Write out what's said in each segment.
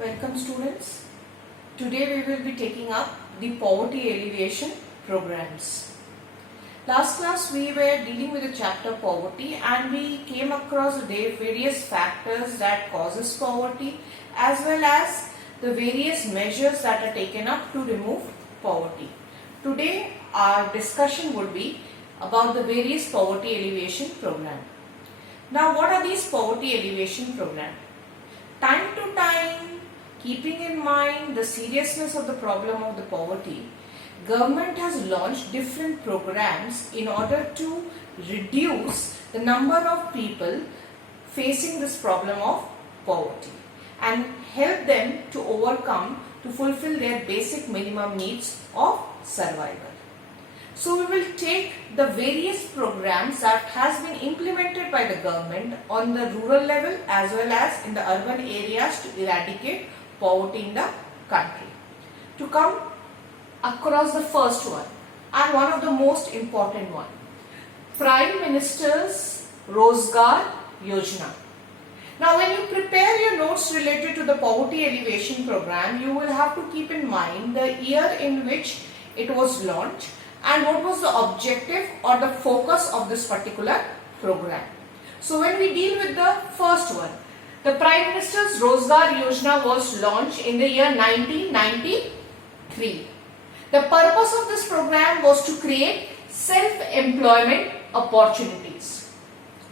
Welcome students. Today we will be taking up the poverty alleviation programs. Last class we were dealing with the chapter poverty and we came across the various factors that causes poverty as well as the various measures that are taken up to remove poverty. Today our discussion would be about the various poverty alleviation program. Now what are these poverty alleviation programs? Time to time, keeping in mind the seriousness of the problem of the poverty, government has launched different programs in order to reduce the number of people facing this problem of poverty and help them to overcome to fulfill their basic minimum needs of survival. So we will take the various programs that has been implemented by the government on the rural level as well as in the urban areas to eradicate poverty in the country. To come across the first one and one of the most important one, Prime Minister's Rozgar Yojana. Now when you prepare your notes related to the poverty alleviation program, you will have to keep in mind the year in which it was launched and what was the objective or the focus of this particular program. So when we deal with the first one, the Prime Minister's Rozgar Yojana was launched in the year 1993. The purpose of this program was to create self-employment opportunities.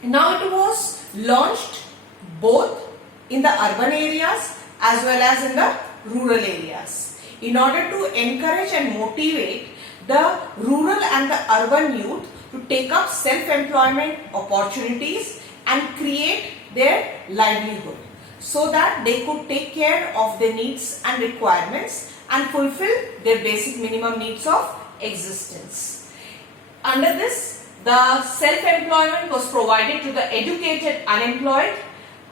Now it was launched both in the urban areas as well as in the rural areas in order to encourage and motivate the rural and the urban youth to take up self-employment opportunities and create their livelihood so that they could take care of their needs and requirements and fulfill their basic minimum needs of existence. Under this, the self-employment was provided to the educated unemployed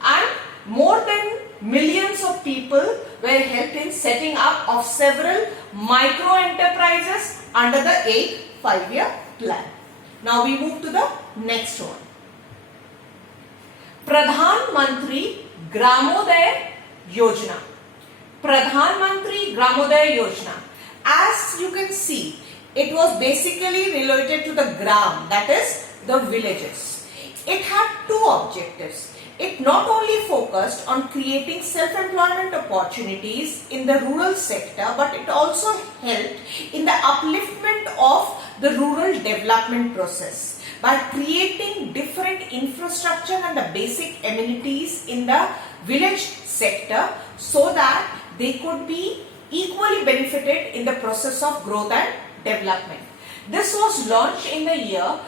and more than millions of people were helped in setting up of several micro enterprises under the 8th 5-year plan. Now we move to the next one. Pradhan Mantri Gramodaya Yojana. Pradhan Mantri Gramodaya Yojana. As you can see, it was basically related to the gram, that is the villages. It had two objectives. It not only focused on creating self-employment opportunities in the rural sector, but it also helped in the upliftment of the rural development process by creating different infrastructure and the basic amenities in the village sector so that they could be equally benefited in the process of growth and development. This was launched in the year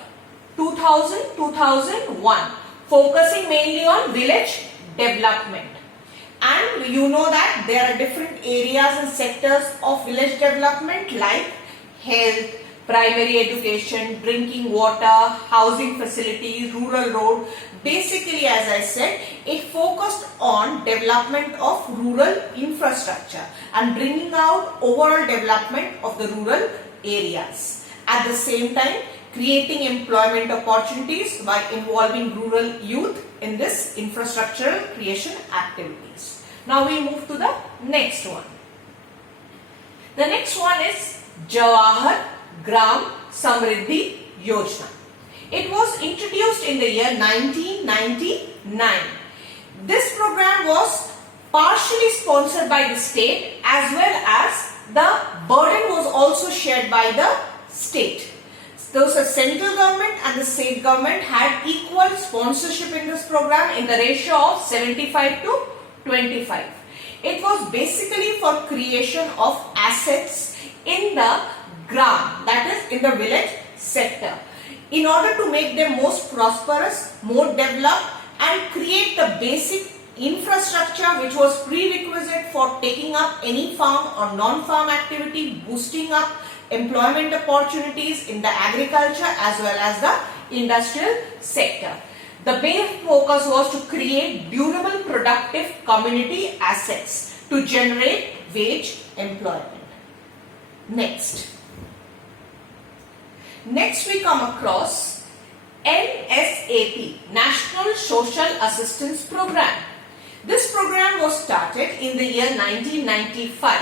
2000-2001. Focusing mainly on village development. And you know that there are different areas and sectors of village development like health, primary education, drinking water, housing facilities, rural road. Basically, as I said, it focused on development of rural infrastructure and bringing out overall development of the rural areas. At the same time, creating employment opportunities by involving rural youth in this infrastructural creation activities. Now we move to the next one. The next one is Jawahar Gram Samriddhi Yojana. It was introduced in the year 1999. This program was partially sponsored by the state as well as the burden was also shared by the state. Those are central government and the state government had equal sponsorship in this program in the ratio of 75-25. It was basically for creation of assets in the gram, that is in the village sector, in order to make them most prosperous, more developed and create the basic infrastructure which was prerequisite for taking up any farm or non-farm activity, boosting up employment opportunities in the agriculture as well as the industrial sector. The main focus was to create durable productive community assets to generate wage employment. Next we come across NSAP, National Social Assistance Program. This program was started in the year 1995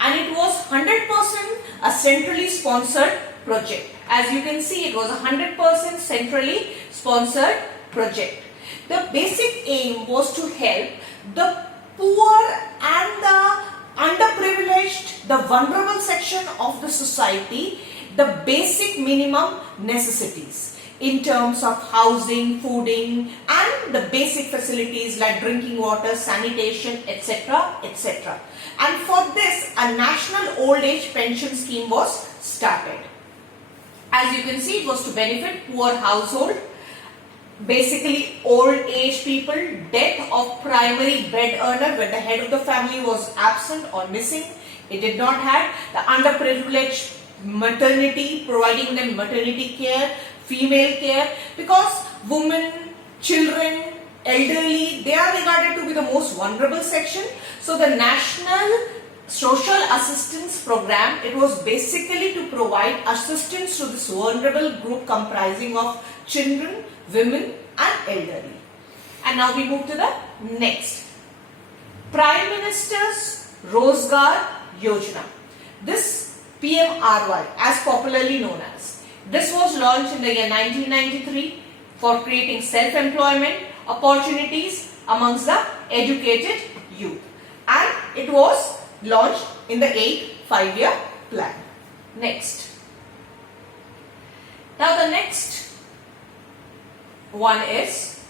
and it was 100% a centrally sponsored project. As you can see, it was a 100% centrally sponsored project. The basic aim was to help the poor and the underprivileged, the vulnerable section of the society, the basic minimum necessities in terms of housing, fooding and the basic facilities like drinking water, sanitation, etc., etc. And for this, a national old age pension scheme was started. As you can see, it was to benefit poor household, basically old age people, death of primary bread earner when the head of the family was absent or missing. It did not have the underprivileged maternity, providing them maternity care, female care, because women, children, elderly, they are regarded to be the most vulnerable section. So the National Social Assistance Program, it was basically to provide assistance to this vulnerable group comprising of children, women and elderly. And now we move to the next. Prime Minister's Rozgar Yojana. This PMRY, as popularly known as, this was launched in the year 1993 for creating self-employment opportunities amongst the educated youth, and it was launched in the 8th 5-year plan. Next. Now the next one is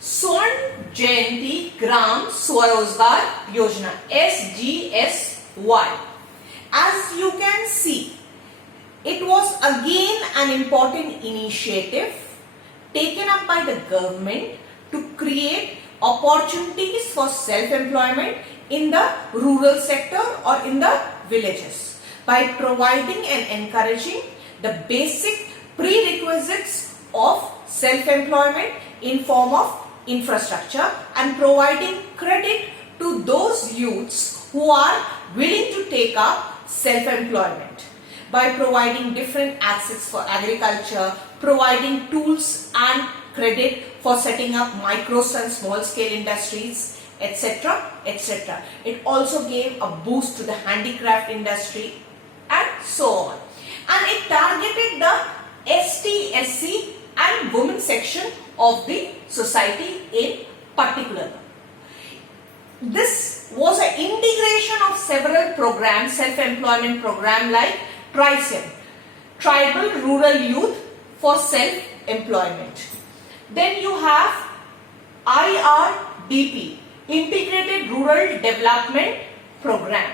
Swर्ण Jayanti Gram Swarozgar Yojana, SGSY. As you can see, it was again an important initiative taken up by the government to create opportunities for self-employment in the rural sector or in the villages by providing and encouraging the basic prerequisites of self-employment in form of infrastructure and providing credit to those youths who are willing to take up self-employment by providing different assets for agriculture, providing tools and credit for setting up micro and small scale industries, etc., etc. It also gave a boost to the handicraft industry and so on. And it targeted the ST, SC and women section of the society in particular. This was an integration of several programs, self-employment program like TRISEM, Tribal Rural Youth for Self-Employment. Then you have IRDP, Integrated Rural Development Program.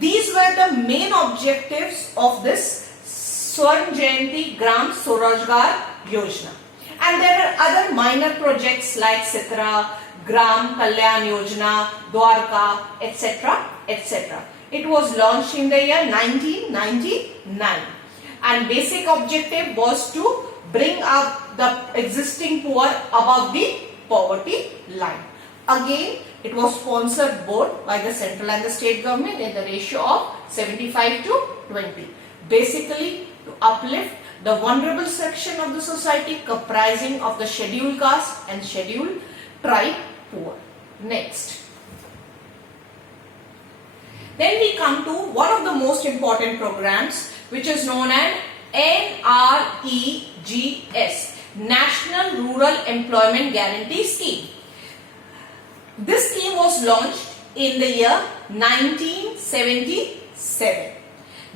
These were the main objectives of this Swर्ण Jayanti Gram Swarozgar Yojana. And there are other minor projects like Sitra, Gram Kalyan Yojana, Dwarka, etc., etc. It was launched in the year 1999 and basic objective was to bring up the existing poor above the poverty line. Again, it was sponsored both by the central and the state government in the ratio of 75 to 20. Basically, to uplift the vulnerable section of the society comprising of the scheduled caste and scheduled tribe poor. Next. Then we come to one of the most important programs, which is known as NREGS, National Rural Employment Guarantee Scheme. This scheme was launched in the year 1977.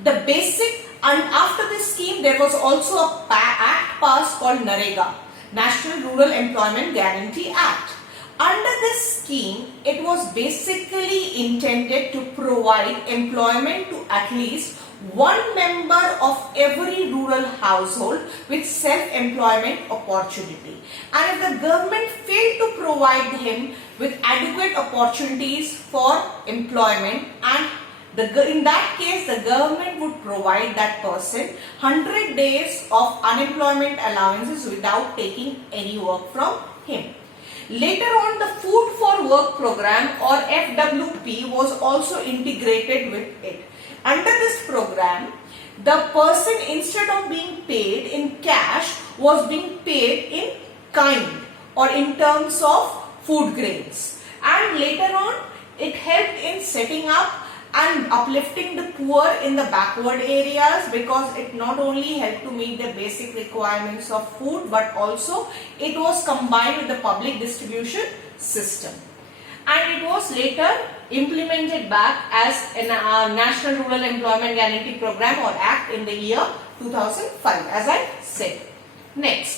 The basic, and after this scheme there was also a act passed called NREGA, National Rural Employment Guarantee Act. Under this scheme, it was basically intended to provide employment to at least one member of every rural household with self-employment opportunity. And if the government failed to provide him with adequate opportunities for employment, and in that case the government would provide that person 100 days of unemployment allowances without taking any work from him. Later on, the Food for Work program or FWP was also integrated with it. Under this program, the person, instead of being paid in cash, was being paid in kind or in terms of food grains. and later on it helped in setting up and uplifting the poor in the backward areas, because it not only helped to meet the basic requirements of food, but also it was combined with the public distribution system, and it was later implemented back as a National Rural Employment Guarantee Program or Act in the year 2005, as I said. Next,